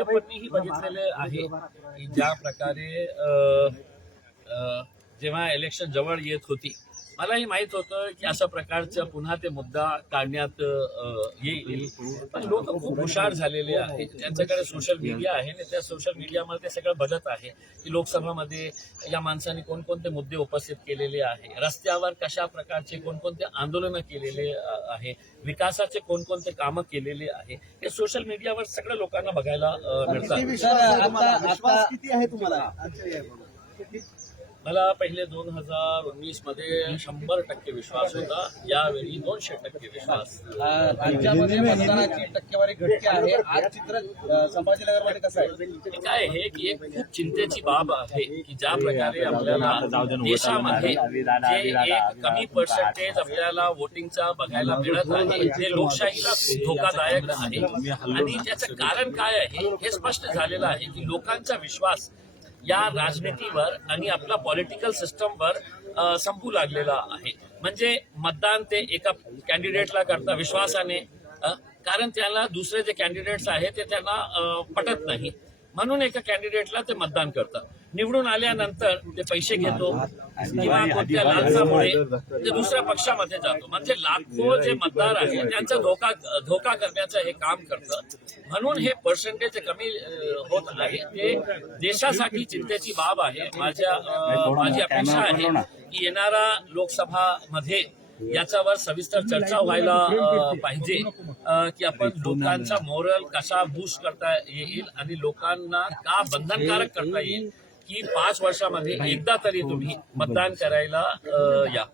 आपणही बघितलेले आहे की ज्या प्रकारे जेव्हा इलेक्शन जवळ येत होती, मलाही माहित होतं की अशा प्रकारचा पुन्हा ते मुद्दा काढण्यात येईल. पण लोक खूप हुशार झालेले आहेत, त्यांच्याकडे सोशल मीडिया आहे आणि त्या सोशल मीडियामध्ये ते सगळं बघत आहे की लोकसभामध्ये या माणसांनी कोणकोणते मुद्दे उपस्थित केलेले आहे, रस्त्यावर कशा प्रकारचे कोणकोणते आंदोलनं केलेले आहे, विकासाचे कोणकोणते कामं केलेले आहे, हे सोशल मीडियावर सगळ्या लोकांना बघायला मिळतात. मला पहिले 2019 मध्ये 100% विश्वास होता, यावेळी 200% विश्वास. राज्यामध्ये मतदानाची टक्केवारी घटते आहे. आज चित्र संभाजीनगरमध्ये कसं आहे? काय आहे की एक खूप चिंतेची बाब आहे की ज्या प्रकारे आपल्याला देशामध्ये जे एक कमी पर्सेंटेज आपल्याला वोटिंगचा बघायला मिळत आहे, ते लोकशाहीला खूप धोकादायक आहे. आणि त्याचं कारण काय आहे हे स्पष्ट झालेलं आहे की लोकांचा विश्वास या राजनीतीवर आणि आपला पॉलिटिकल सिस्टमवर संपू लागलेला आहे. म्हणजे मतदान ते एका कॅन्डिडेटला करता विश्वासाने, कारण त्याला दुसरे जे कॅन्डिडेट्स आहेत ते त्यांना पटत नाही, म्हणून एका कॅन्डिडेटला ते मतदान करतात. निवडून आल्यानंतर ते पैसे घेतो किंवा कोणत्या लालसामुळे ते दुसऱ्या पक्षामध्ये जातो. म्हणजे लाखो जे मतदार आहेत त्यांचा धोका करण्याचं हे काम करतं. म्हणून हे पर्सेंटेज कमी होत आहे, ते देशासाठी चिंतेची बाब आहे. माझी अपेक्षा आहे की येणारा लोकसभामध्ये याच्यावर सविस्तर चर्चा व्हायला पाहिजे की आपण लोकांचा मोरल कसा बूस्ट करता येईल आणि लोकांना का बंधनकारक करता येईल की 5 वर्षामध्ये एकदा तरी तुम्ही मतदान करायला या.